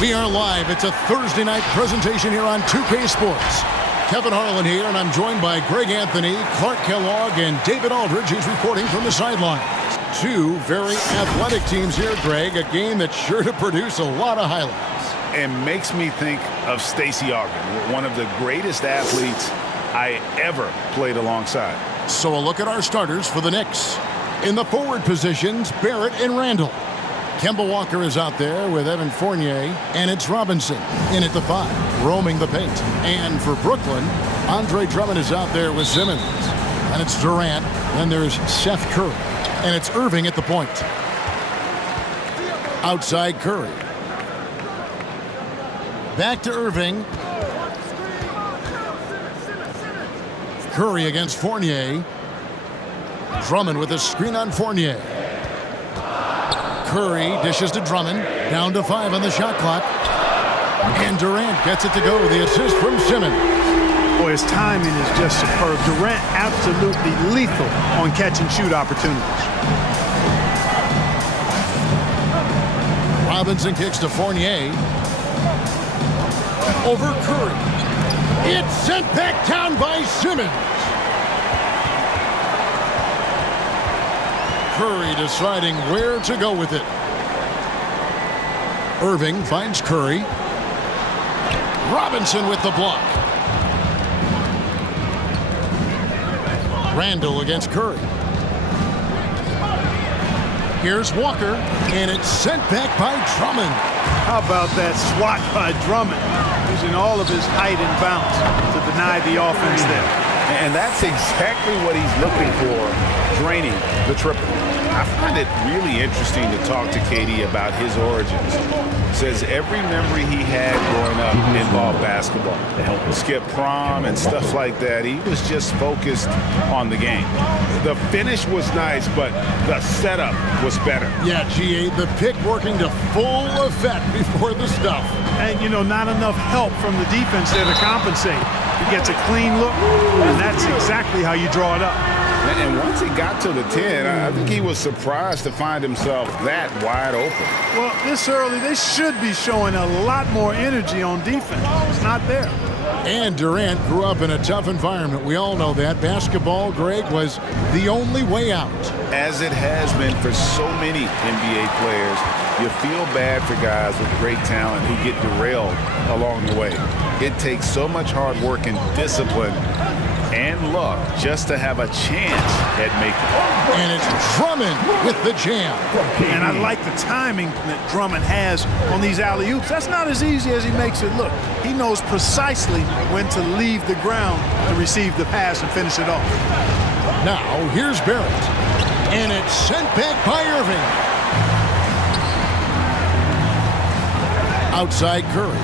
We are live. It's a Thursday night presentation here on 2K Sports. Kevin Harlan here, and I'm joined by Greg Anthony, Clark Kellogg, and David Aldridge, who's reporting from the sidelines. Two very athletic teams here, Greg. A game that's sure to produce a lot of highlights. It makes me think of Stacey Augmon, one of the greatest athletes I ever played alongside. So a look at our starters for the Knicks. In the forward positions, Barrett and Randall. Kemba Walker is out there with Evan Fournier, and it's Robinson in at the 5, roaming the paint. And for Brooklyn, Andre Drummond is out there with Simmons. And it's Durant, then there's Seth Curry, and it's Irving at the point. Outside Curry. Back to Irving. Curry against Fournier. Drummond with a screen on Fournier. Curry dishes to Drummond. Down to 5 on the shot clock. And Durant gets it to go. The assist from Simmons. Boy, his timing is just superb. Durant absolutely lethal on catch and shoot opportunities. Robinson kicks to Fournier. Over Curry. It's sent back down by Simmons. Curry deciding where to go with it. Irving finds Curry. Robinson with the block. Randall against Curry. Here's Walker, and it's sent back by Drummond. How about that swat by Drummond, using all of his height and bounce to deny the offense there. And that's exactly what he's looking for, draining the triple. I find it really interesting to talk to KD about his origins. Says every memory he had growing up involved basketball. Skip prom and stuff like that. He was just focused on the game. The finish was nice, but the setup was better. Yeah, GA, the pick working to full effect before the stuff. And, you know, not enough help from the defense there to compensate. He gets a clean look, and that's exactly how you draw it up. And once he got to the 10, I think he was surprised to find himself that wide open. Well, this early, they should be showing a lot more energy on defense. It's not there. And Durant grew up in a tough environment. We all know that. Basketball, Greg, was the only way out. As it has been for so many NBA players, you feel bad for guys with great talent who get derailed along the way. It takes so much hard work and discipline and luck just to have a chance at making it. And it's Drummond with the jam. And I like the timing that Drummond has on these alley-oops. That's not as easy as he makes it look. He knows precisely when to leave the ground to receive the pass and finish it off. Now, here's Barrett. And it's sent back by Irving. Outside Curry.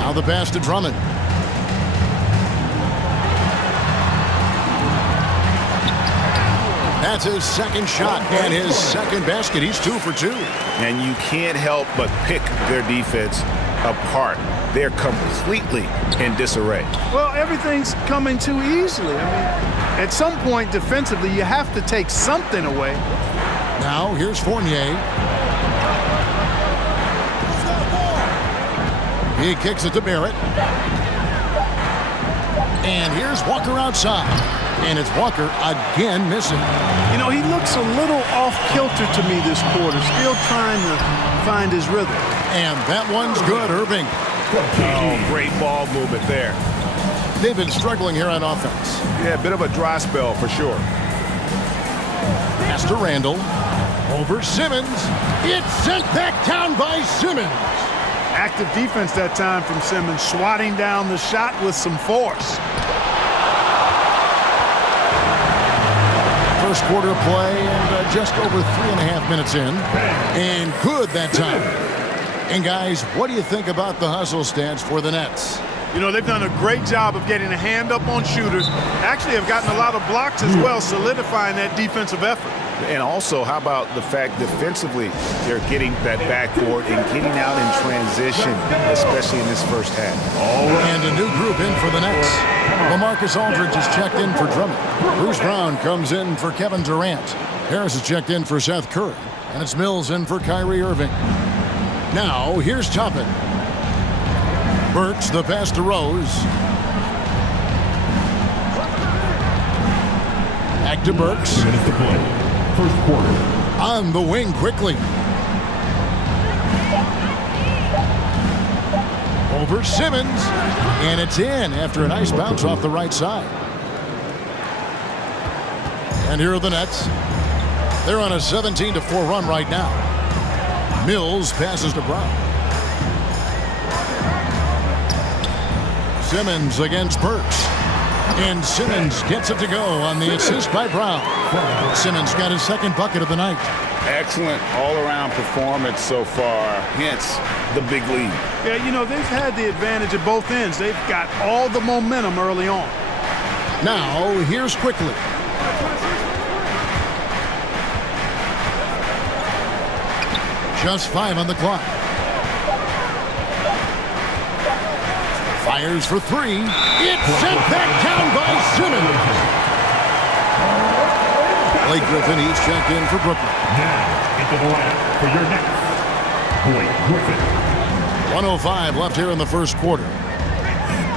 Now the pass to Drummond. That's his second shot and his second basket. He's 2 for 2. And you can't help but pick their defense apart. They're completely in disarray. Well, everything's coming too easily. I mean, at some point defensively, you have to take something away. Now here's Fournier. He kicks it to Barrett. And here's Walker outside. And it's Walker again missing. You know, he looks a little off-kilter to me this quarter, still trying to find his rhythm. And that one's good, Irving. Oh, great ball movement there. They've been struggling here on offense. Yeah, a bit of a dry spell for sure. Pass to Randall. Over Simmons. It's sent back down by Simmons. Active defense that time from Simmons, swatting down the shot with some force. First quarter play and just over 3.5 minutes in. And good that time. And guys, what do you think about the hustle stats for the Nets? You know, they've done a great job of getting a hand up on shooters. Actually have gotten a lot of blocks as well, solidifying that defensive effort. And also, how about the fact defensively they're getting that backboard and getting out in transition, especially in this first half. And a new group in for the Knicks. LaMarcus Aldridge is checked in for Drummond. Bruce Brown comes in for Kevin Durant. Harris is checked in for Seth Curry. And it's Mills in for Kyrie Irving. Now, here's Toppin. Burks, the pass to Rose. Back to Burks. 2 minutes to play. First quarter. On the wing quickly. Over Simmons. And it's in after a nice bounce off the right side. And here are the Nets. They're on a 17-4 run right now. Mills passes to Brown. Simmons against Burks. And Simmons gets it to go on the assist by Brown. Simmons got his second bucket of the night. Excellent all-around performance so far, hence the big lead. Yeah, you know, they've had the advantage at both ends. They've got all the momentum early on. Now, here's Quickly. Just 5 on the clock. Fires for 3. It's sent back down by Simmons. Blake Griffin, he's checked in for Brooklyn. Now, into the lineup for your Knicks, Blake Griffin. 1:05 left here in the first quarter.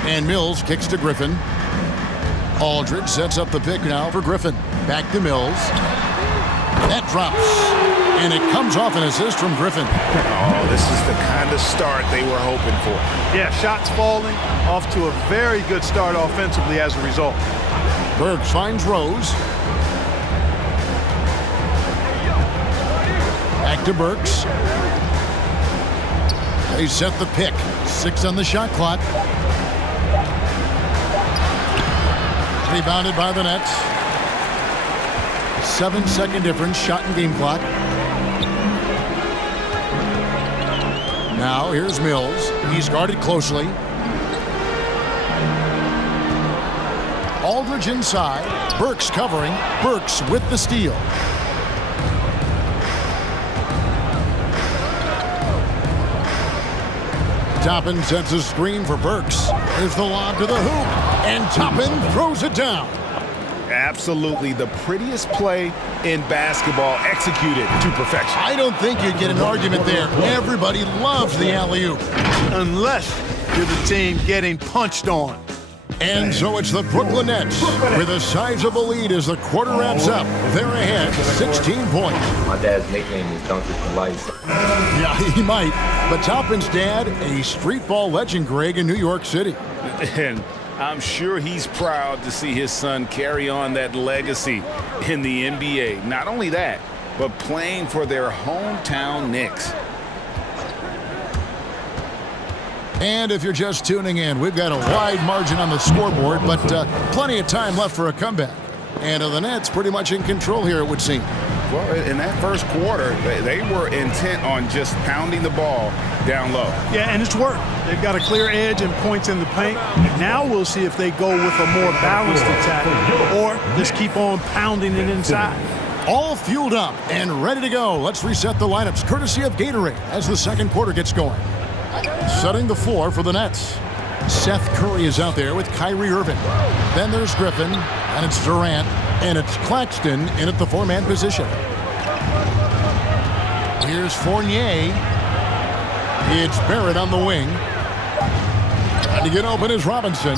And Mills kicks to Griffin. Aldridge sets up the pick now for Griffin. Back to Mills. That drops. And it comes off an assist from Griffin. Oh, this is the kind of start they were hoping for. Yeah, shots falling, off to a very good start offensively as a result. Burks finds Rose. Back to Burks. They set the pick. 6 on the shot clock. Rebounded by the Nets. 7-second difference, shot and game clock. Now here's Mills. He's guarded closely. Aldridge inside. Burks covering. Burks with the steal. Toppin sets a screen for Burks. There's the lob to the hoop. And Toppin throws it down. Absolutely the prettiest play in basketball, executed to perfection. I don't think you'd get an argument there. Everybody loves the alley-oop. Unless you're the team getting punched on. And so it's the Brooklyn Nets with a sizable lead as the quarter wraps up. They're ahead 16 points. My dad's nickname is Dunker for Life. Yeah, he might. But Toppin's dad, a street ball legend, Greg, in New York City. And I'm sure he's proud to see his son carry on that legacy in the NBA. Not only that, but playing for their hometown Knicks. And if you're just tuning in, we've got a wide margin on the scoreboard, but plenty of time left for a comeback. And the Nets pretty much in control here, it would seem. Well, in that first quarter, they were intent on just pounding the ball down low. Yeah, and it's worked. They've got a clear edge and points in the paint. Now we'll see if they go with a more balanced attack or just keep on pounding it inside. All fueled up and ready to go. Let's reset the lineups, courtesy of Gatorade, as the second quarter gets going. Setting the floor for the Nets. Seth Curry is out there with Kyrie Irving. Then there's Griffin, and it's Durant, and it's Claxton in at the 4-man position. Here's Fournier. It's Barrett on the wing. Trying to get open is Robinson.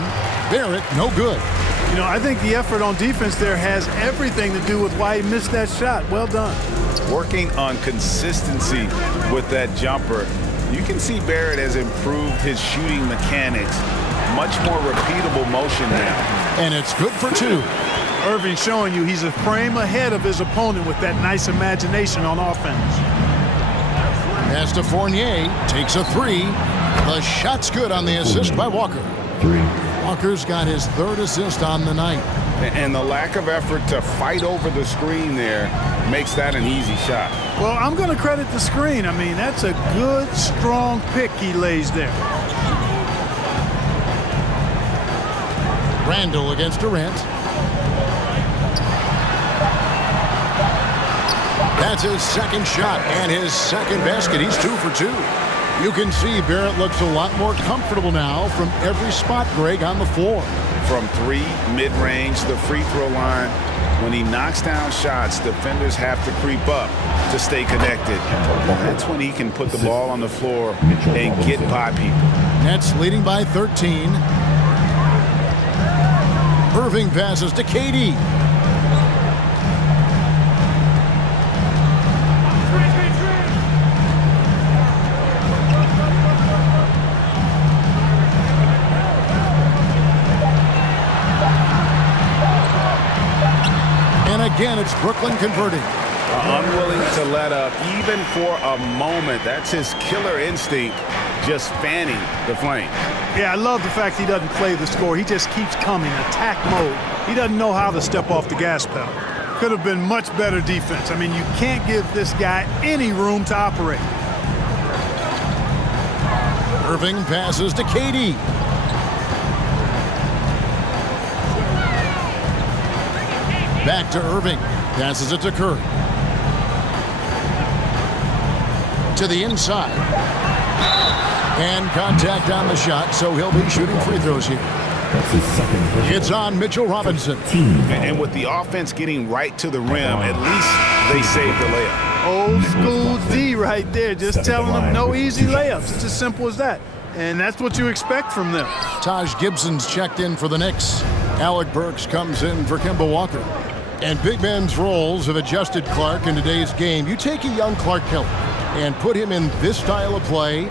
Barrett, no good. You know, I think the effort on defense there has everything to do with why he missed that shot. Well done. Working on consistency with that jumper. You can see Barrett has improved his shooting mechanics. Much more repeatable motion now. And it's good for 2. Irving showing you he's a frame ahead of his opponent with that nice imagination on offense. Pass to Fournier. Takes a 3. The shot's good on the assist by Walker. 3. Walker's got his 3rd assist on the night. And the lack of effort to fight over the screen there makes that an easy shot. Well, I'm going to credit the screen. I mean, that's a good, strong pick he lays there. Randall against Durant. That's his second shot and his second basket. He's 2 for 2. You can see Barrett looks a lot more comfortable now from every spot, Greg, on the floor. From 3, mid-range, the free throw line, When he knocks down shots, defenders have to creep up to stay connected. That's when he can put the ball on the floor and get by people. Nets leading by 13. Irving passes to KD. And again, it's Brooklyn converting. Unwilling to let up even for a moment. That's his killer instinct, just fanning the flame. Yeah, I love the fact he doesn't play the score. He just keeps coming, attack mode. He doesn't know how to step off the gas pedal. Could have been much better defense. I mean, you can't give this guy any room to operate. Irving passes to KD. Back to Irving. Passes it to Curry. To the inside. And contact on the shot, so he'll be shooting free throws here. That's his second. It's on Mitchell Robinson. And with the offense getting right to the rim, at least they saved the layup. Old school D right there, just telling them no easy layups. It's as simple as that. And that's what you expect from them. Taj Gibson's checked in for the Knicks. Alec Burks comes in for Kemba Walker. And big men's roles have adjusted Clark in today's game. You take a young Clark Keller and put him in this style of play,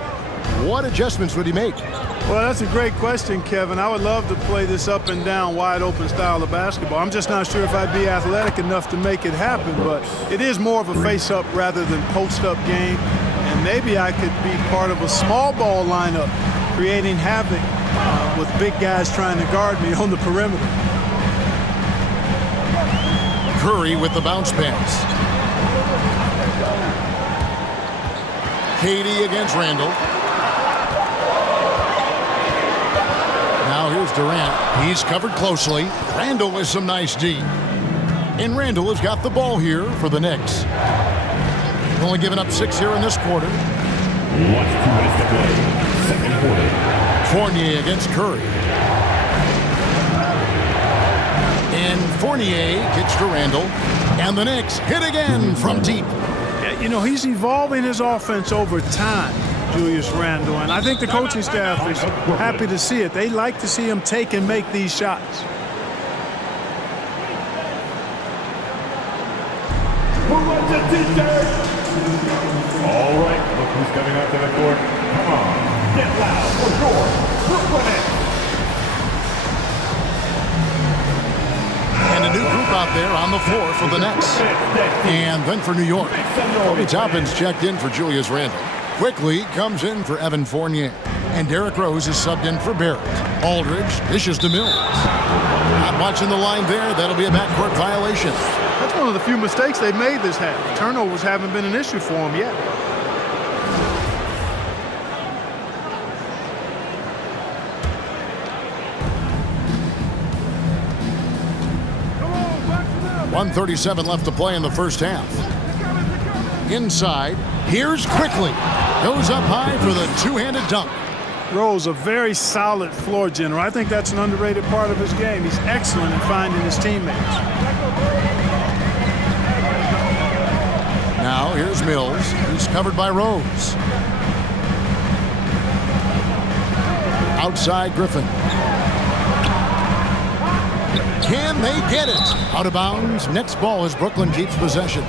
what adjustments would he make? Well, that's a great question, Kevin. I would love to play this up and down, wide open style of basketball. I'm just not sure if I'd be athletic enough to make it happen, but it is more of a face-up rather than post-up game. And maybe I could be part of a small ball lineup, creating havoc with big guys trying to guard me on the perimeter. Curry with the bounce pass. KD against Randall. Now here's Durant. He's covered closely. Randall with some nice D. And Randall has got the ball here for the Knicks. Only giving up 6 here in this quarter. Watch 2 minutes to play. Second quarter. Fournier against Curry. And Fournier kicks to Randall. And the Knicks hit again from deep. Yeah, you know, he's evolving his offense over time, Julius Randle, and I think the coaching staff is happy to see it. They like to see him take and make these shots. Who wants a t-shirt? All right, look who's coming out to the court. Come on, get loud for your Brooklyn Nets. And a new group out there on the floor for the Nets. And then for New York, Obi Toppin's checked in for Julius Randle. Quickly comes in for Evan Fournier. And Derrick Rose is subbed in for Barrett. Aldridge dishes to Mills. Not watching the line there. That'll be a backcourt violation. That's one of the few mistakes they've made this half. Turnovers haven't been an issue for them yet. .137 left to play in the first half. Inside, here's Quickly. Goes up high for the two-handed dunk. Rose, a very solid floor general. I think that's an underrated part of his game. He's excellent in finding his teammates. Now here's Mills. He's covered by Rose. Outside Griffin. Can they get it? Out of bounds. Next ball as Brooklyn keeps possession.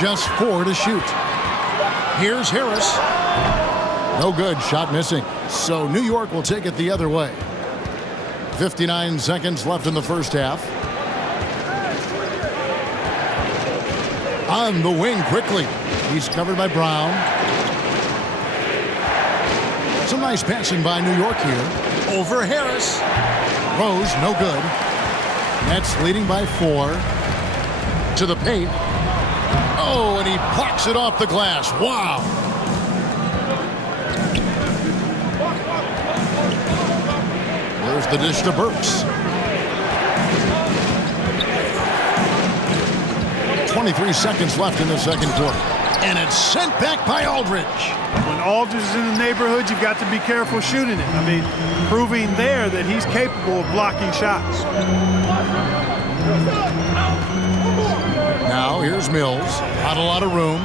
Just 4 to shoot. Here's Harris. No good. Shot missing. So New York will take it the other way. 59 seconds left in the first half. On the wing quickly. He's covered by Brown. Some nice passing by New York here. Over Harris. Rose, no good. Nets leading by 4. To the paint. Oh, and he plucks it off the glass. Wow. There's the dish to Burks. 23 seconds left in the second quarter. And it's sent back by Aldridge. When Aldridge is in the neighborhood, you've got to be careful shooting it. I mean, proving there that he's capable of blocking shots. Now here's Mills. Not a lot of room.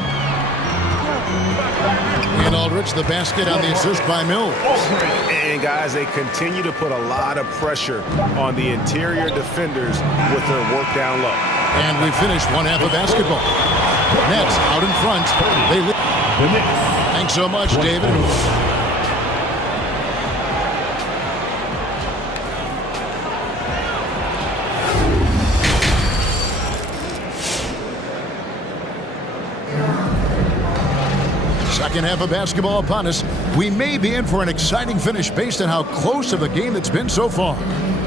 And Aldridge, the basket on the assist by Mills. And guys, they continue to put a lot of pressure on the interior defenders with their work down low. And we finished one half of basketball. Nets out in front. They lead. The Knicks. Thanks so much, David. Second half of basketball upon us. We may be in for an exciting finish based on how close of a game it's been so far.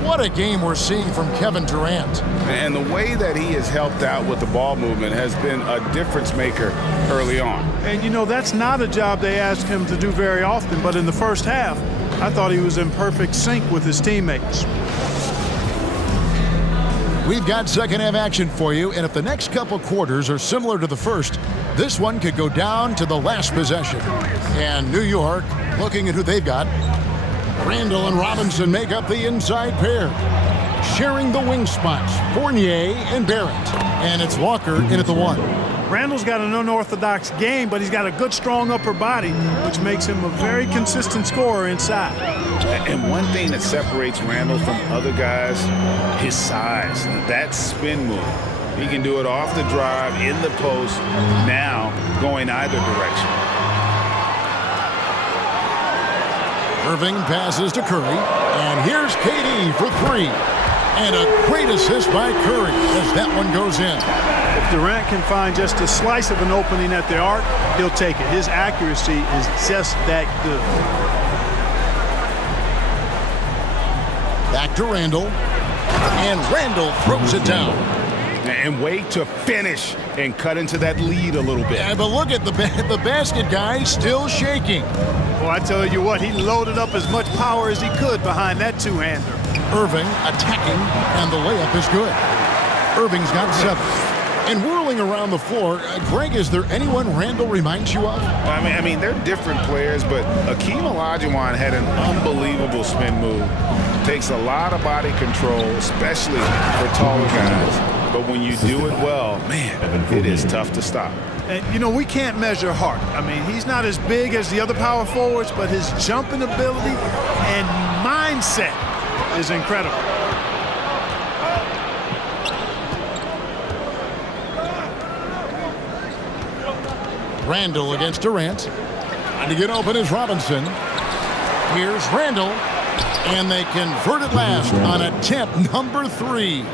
What a game we're seeing from Kevin Durant. And the way that he has helped out with the ball movement has been a difference maker early on. And, you know, that's not a job they ask him to do very often. But in the first half, I thought he was in perfect sync with his teammates. We've got second half action for you, and if the next couple quarters are similar to the first, this one could go down to the last possession. And New York, looking at who they've got, Randall and Robinson make up the inside pair. Sharing the wing spots, Fournier and Barrett. And it's Walker in at the one. Randall's got an unorthodox game, but he's got a good, strong upper body, which makes him a very consistent scorer inside. And one thing that separates Randall from other guys, his size. That spin move. He can do it off the drive, in the post, now going either direction. Irving passes to Curry, and here's KD for three. And a great assist by Curry as that one goes in. If Durant can find just a slice of an opening at the arc, he'll take it. His accuracy is just that good. Back to Randall, and Randall throws it down. And wait to finish and cut into that lead a little bit. Yeah, but look at the basket guy still shaking. Well, I tell you what, he loaded up as much power as he could behind that two-hander. Irving attacking, and the layup is good. Irving's got 7. And whirling around the floor, Greg, is there anyone Randall reminds you of? I mean, they're different players, but Akeem Olajuwon had an unbelievable spin move. Takes a lot of body control, especially for taller guys. But when you do it well, man, it is tough to stop. And, you know, we can't measure heart. I mean, he's not as big as the other power forwards, but his jumping ability and mindset is incredible. Randall against Durant. Trying to get open is Robinson. Here's Randall. And they convert it last on attempt number 3.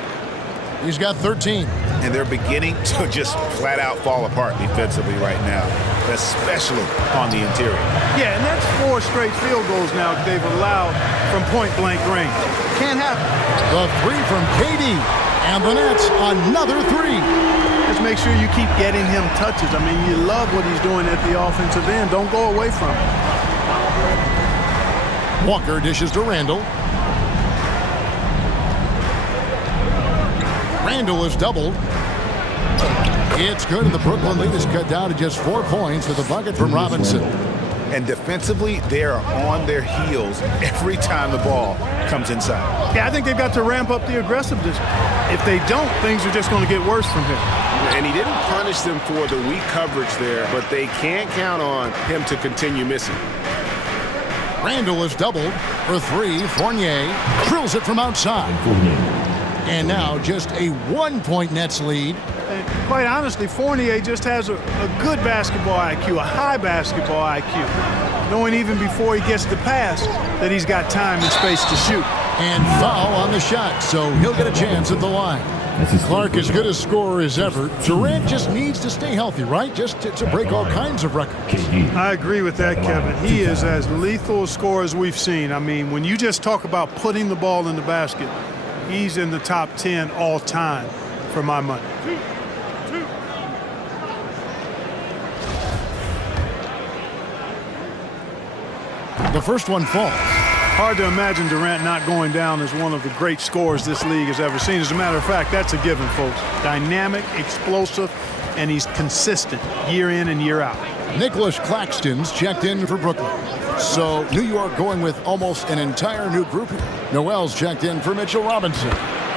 He's got 13. And they're beginning to just flat out fall apart defensively right now, especially on the interior. Yeah, and that's 4 straight field goals now they've allowed from point-blank range. Can't happen. The 3 from KD. And the Nets, another 3. Just make sure you keep getting him touches. I mean, you love what he's doing at the offensive end. Don't go away from him. Walker dishes to Randall. Randall is doubled. It's good, and the Brooklyn lead is cut down to just 4 points with a bucket from Robinson. And defensively, they are on their heels every time the ball comes inside. Yeah, I think they've got to ramp up the aggressiveness. If they don't, things are just going to get worse from here. And he didn't punish them for the weak coverage there, but they can't count on him to continue missing. Randall is doubled for 3. Fournier drills it from outside. And now just a 1-point Nets lead. And quite honestly, Fournier just has a good basketball IQ, a high basketball IQ, knowing even before he gets the pass that he's got time and space to shoot. And foul on the shot, so he'll get a chance at the line. Clark as good a scorer as ever. Durant just needs to stay healthy, right? Just to break all kinds of records. I agree with that, Kevin. He is as lethal a scorer as we've seen. I mean, when you just talk about putting the ball in the basket, he's in the top 10 all time for my money. The first one falls. Hard to imagine Durant not going down as one of the great scorers this league has ever seen. As a matter of fact, that's a given, folks. Dynamic, explosive, and he's consistent year in and year out. Nicholas Claxton's checked in for Brooklyn. So New York going with almost an entire new group here. Noel's checked in for Mitchell Robinson.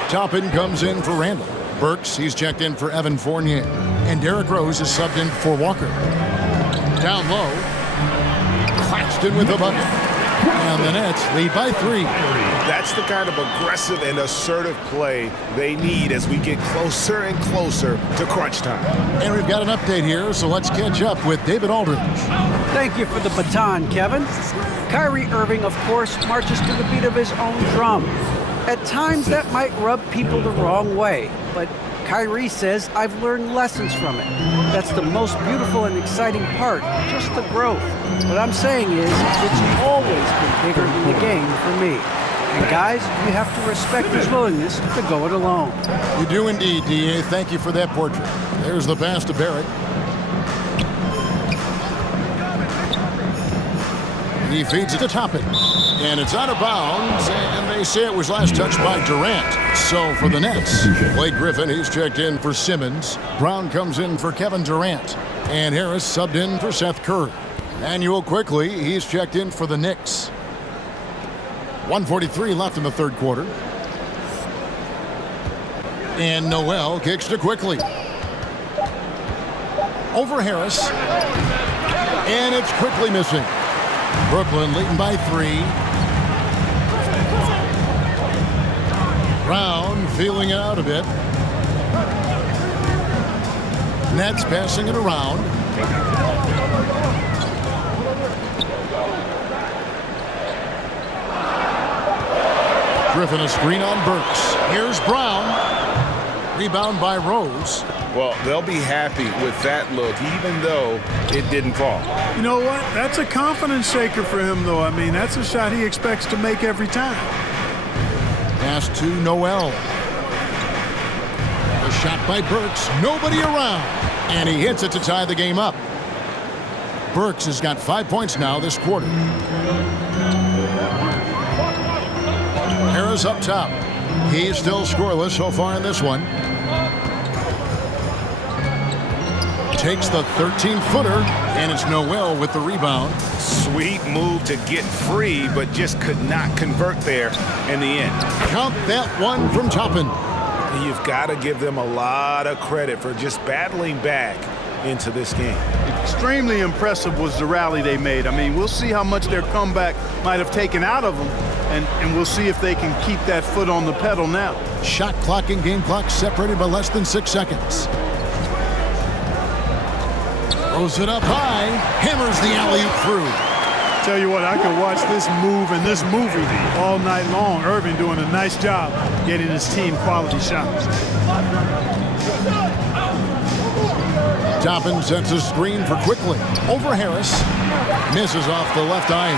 Toppin comes in for Randall. Burks, he's checked in for Evan Fournier. And Derrick Rose is subbed in for Walker. Down low, Claxton with the bucket. And the Nets lead by 3. That's the kind of aggressive and assertive play they need as we get closer and closer to crunch time. And we've got an update here, so let's catch up with David Aldridge. Thank you for the baton, Kevin. Kyrie Irving, of course, marches to the beat of his own drum. At times, that might rub people the wrong way, but Kyrie says, I've learned lessons from it. That's the most beautiful and exciting part, just the growth. What I'm saying is, it's always been bigger than the game for me. And guys, you have to respect his willingness to go it alone. You do indeed, D.A. Thank you for that portrait. There's the pass to Barrett. He feeds it to Toppin. And it's out of bounds, and they say it was last touched by Durant. So for the Nets, Blake Griffin, he's checked in for Simmons. Brown comes in for Kevin Durant. And Harris subbed in for Seth Curry. Manuel quickly, he's checked in for the Knicks. 1:43 left in the third quarter. And Noel kicks to Quickly. Over Harris. And it's Quickly missing. Brooklyn leading by 3. Brown feeling it out a bit. Nets passing it around. Griffin a screen on Burks. Here's Brown. Rebound by Rose. Well, they'll be happy with that look, even though it didn't fall. You know what? That's a confidence shaker for him, though. I mean, that's a shot he expects to make every time. Pass to Noel. A shot by Burks. Nobody around. And he hits it to tie the game up. Burks has got 5 points now this quarter. Harris up top. He's still scoreless so far in this one. Takes the 13-footer, and it's Noel with the rebound. Sweet move to get free, but just could not convert there in the end. Count that one from Toppin. You've got to give them a lot of credit for just battling back into this game. Extremely impressive was the rally they made. I mean, we'll see how much their comeback might have taken out of them, and we'll see if they can keep that foot on the pedal now. Shot clock and game clock separated by less than 6 seconds. Throws it up high, hammers the alley-oop through. Tell you what, I could watch this move and this movie all night long. Irving doing a nice job getting his team quality shots. Toppin sets a screen for Quickly. Over Harris. Misses off the left eye.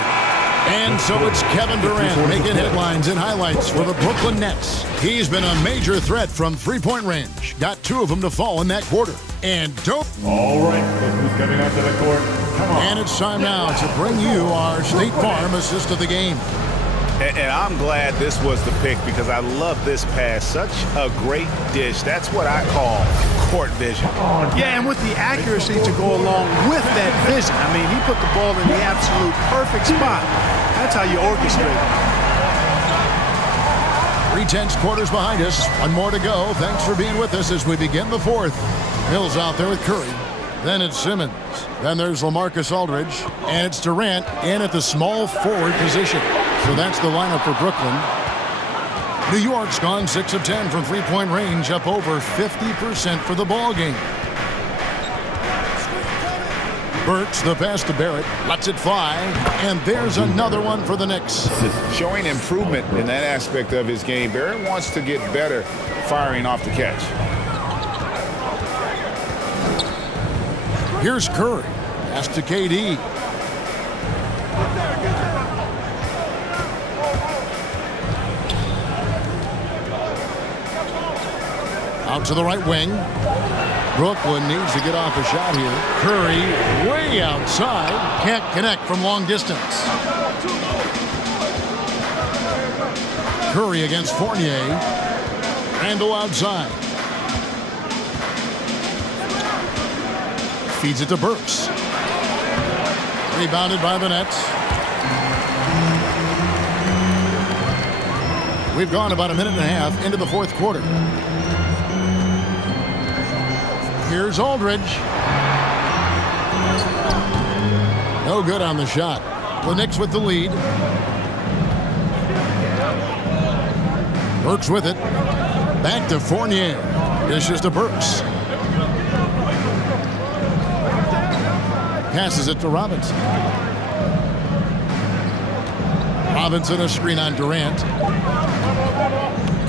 And so it's Kevin Durant making headlines and highlights for the Brooklyn Nets. He's been a major threat from three-point range. Got 2 of them to fall in that quarter. And don't. All right, look who's coming out to the court. Come on. And it's time now to bring you our State Farm assist of the game. And I'm glad this was the pick because I love this pass. Such a great dish. That's what I call court vision. Yeah, and with the accuracy to go along with that vision. I mean, he put the ball in the absolute perfect spot. That's how you orchestrate it. 3/10 quarters behind us. 1 more to go. Thanks for being with us as we begin the 4th. Mills out there with Curry. Then it's Simmons. Then there's LaMarcus Aldridge. And it's Durant in at the small forward position. So that's the lineup for Brooklyn. New York's gone 6 of 10 from three-point range, up over 50% for the ball game. Burks, the pass to Barrett, lets it fly, and there's another one for the Knicks. Showing improvement in that aspect of his game. Barrett wants to get better firing off the catch. Here's Curry. Pass to KD. Out to the right wing. Brooklyn needs to get off a shot here. Curry way outside. Can't connect from long distance. Curry against Fournier. Randall outside. Feeds it to Burks. Rebounded by the Nets. We've gone about a minute and a half into the fourth quarter. Here's Aldridge. No good on the shot. The Knicks with the lead. Burks with it. Back to Fournier. Dishes to Burks. Passes it to Robinson. Robinson a screen on Durant.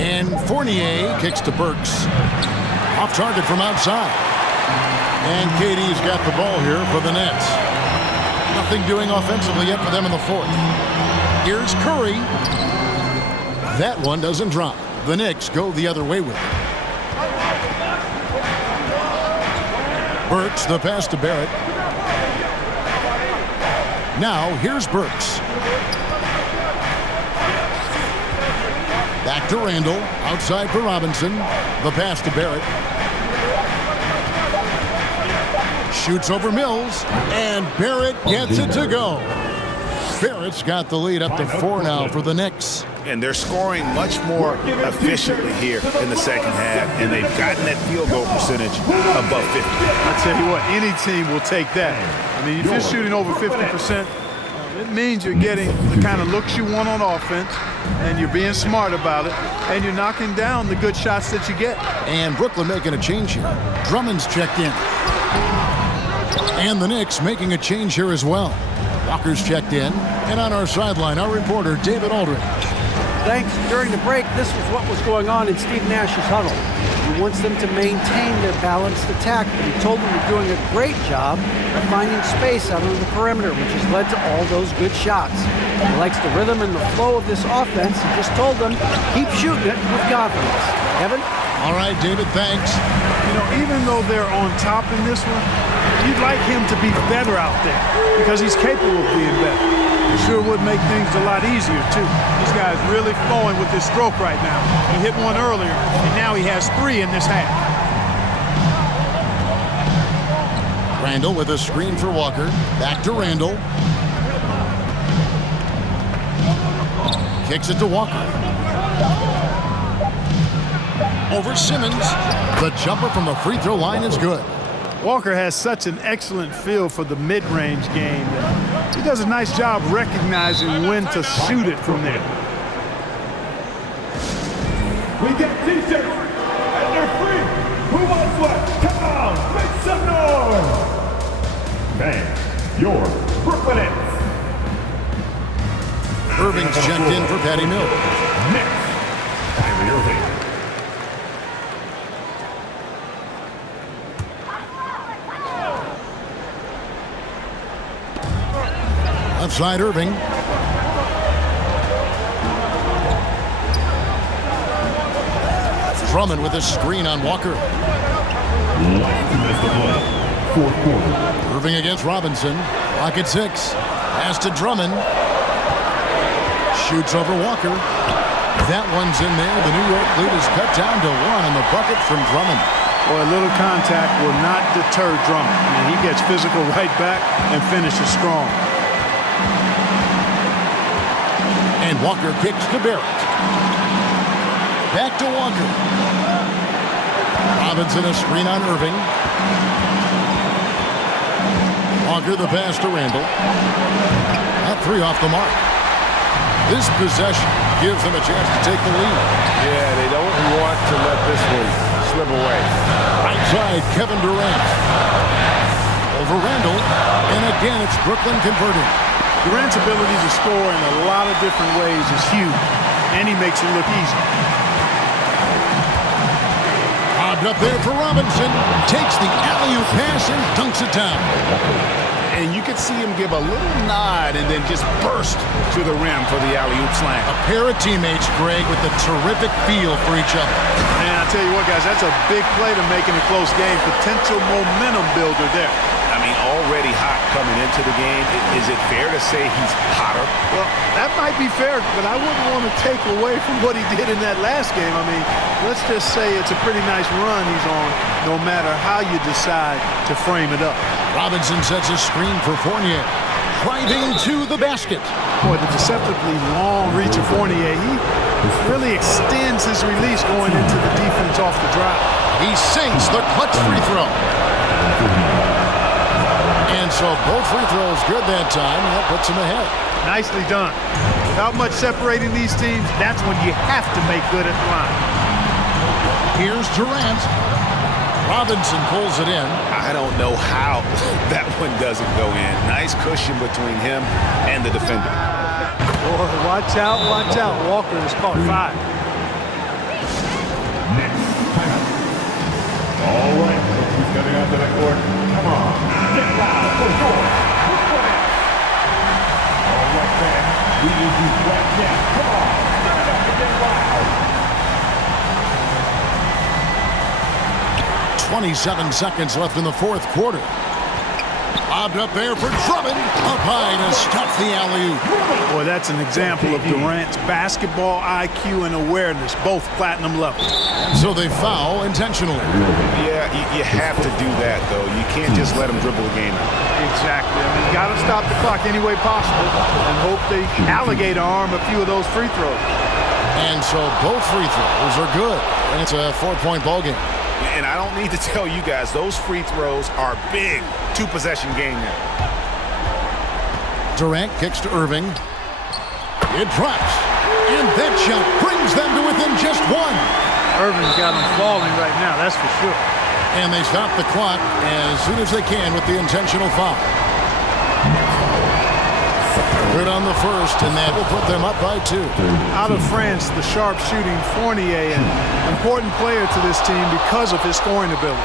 And Fournier kicks to Burks. Off target from outside. And KD's got the ball here for the Nets. Nothing doing offensively yet for them in the fourth. Here's Curry. That one doesn't drop. The Knicks go the other way with it. Burks, the pass to Barrett. Now, here's Burks. Back to Randall. Outside for Robinson. The pass to Barrett. Shoots over Mills. And Barrett gets it to go. Barrett's got the lead up to 4 now for the Knicks. And they're scoring much more efficiently here in the second half, and they've gotten that field goal percentage above 50. I tell you what, any team will take that. I mean, if you're shooting over 50%, it means you're getting the kind of looks you want on offense, and you're being smart about it, and you're knocking down the good shots that you get. And Brooklyn making a change here. Drummond's checked in. And the Knicks making a change here as well. Walker's checked in. And on our sideline, our reporter, David Aldridge. Thanks. During the break, this was what was going on in Steve Nash's huddle. He wants them to maintain their balanced attack, but he told them they're doing a great job of finding space out on the perimeter, which has led to all those good shots. He likes the rhythm and the flow of this offense. He just told them, keep shooting it with confidence. Kevin? All right, David, thanks. You know, even though they're on top in this one, you'd like him to be better out there because he's capable of being better. It sure would make things a lot easier, too. This guy's really flowing with his stroke right now. He hit one earlier, and now he has 3 in this half. Randall with a screen for Walker. Back to Randall. Kicks it to Walker. Over Simmons. The jumper from the free throw line is good. Walker has such an excellent feel for the mid-range game. He does a nice job recognizing when to shoot it from there. We get T-shirts, and they're free. Who wants one? Come on, make some noise. Bang, your Brooklyn Nets. Irving's checked in for Patty Mills. Next, Kyrie Irving. Outside Irving. Drummond with a screen on Walker. Fourth quarter. Irving against Robinson. Clock at 6. Pass to Drummond. Shoots over Walker. That one's in there. The New York lead is cut down to 1 on the bucket from Drummond. Boy, a little contact will not deter Drummond. I mean, he gets physical right back and finishes strong. And Walker kicks to Barrett. Back to Walker. Robinson a screen on Irving. Walker the pass to Randall. That 3 off the mark. This possession gives them a chance to take the lead. Yeah, they don't want to let this one slip away. Right side, Kevin Durant. Over Randall. And again, it's Brooklyn converting. Durant's ability to score in a lot of different ways is huge, and he makes it look easy. Lobbed up there for Robinson. Takes the alley-oop pass and dunks it down. And you could see him give a little nod and then just burst to the rim for the alley-oop slam. A pair of teammates, Greg, with a terrific feel for each other. Man, I tell you what, guys, that's a big play to make in a close game. Potential momentum builder there. I mean, already hot coming into the game. Is it fair to say he's hotter? Well, that might be fair, but I wouldn't want to take away from what he did in that last game. I mean, let's just say it's a pretty nice run he's on, no matter how you decide to frame it up. Robinson sets a screen for Fournier. Driving to the basket. Boy, the deceptively long reach of Fournier. He really extends his release going into the defense off the drive. He sinks the clutch free throw. And so both free throws good that time, and that puts him ahead. Nicely done. Without much separating these teams, that's when you have to make good at the line. Here's Durant. Robinson pulls it in. I don't know how that one doesn't go in. Nice cushion between him and the defender. Boy, watch out, watch out. Walker has caught 5. Knicks timeout. All right, who's coming out to the court? Come on, get loud for sure. All right, man, we need you right now. Come on, stand up and get loud. 27 seconds left in the fourth quarter. Lobbed up there for Drummond. Up high to stuff the alley-oop. Boy, that's an example of Durant's basketball IQ and awareness, both platinum level. So they foul intentionally. Yeah, you have to do that, though. You can't just let him dribble the game out. Exactly. I mean, you got to stop the clock any way possible and hope they alligator arm a few of those free throws. And so both free throws are good. And it's a 4-point ball game. And I don't need to tell you guys, those free throws are big. 2-possession game now. Durant kicks to Irving. It drops. And that shot brings them to within just 1. Irving's got them falling right now, that's for sure. And they stop the clock as soon as they can with the intentional foul. Good on the first, and that will put them up by 2. Out of France, the sharp-shooting Fournier, an important player to this team because of his scoring ability.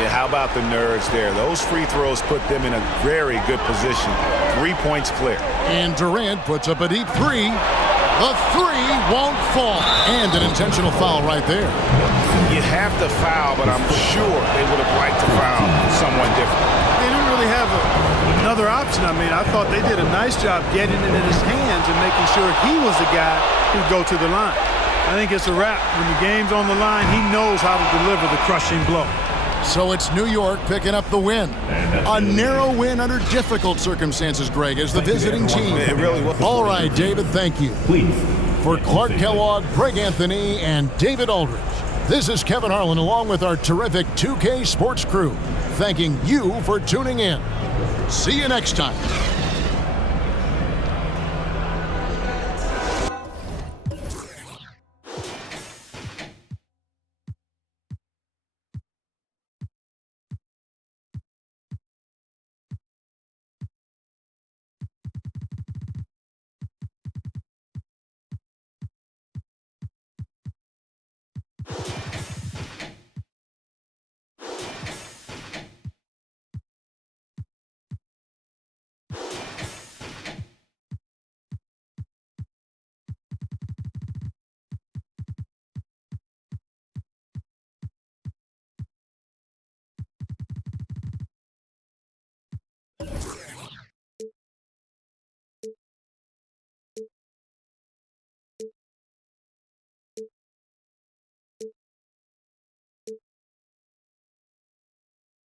Yeah, how about the nerds there? Those free throws put them in a very good position. 3 points clear. And Durant puts up a deep 3. The 3 won't fall. And an intentional foul right there. You have to foul, but I'm sure they would have liked to foul someone different. They didn't really have another option. I mean, I thought they did a nice job getting it in his hands and making sure he was the guy who'd go to the line. I think it's a wrap. When the game's on the line, he knows how to deliver the crushing blow. So it's New York picking up the win. A narrow win under difficult circumstances, Greg, as the visiting team. It really was. All right, David, thank you. Please. For Clark Kellogg, Greg Anthony, and David Aldridge, this is Kevin Harlan along with our terrific 2K Sports crew, thanking you for tuning in. See you next time.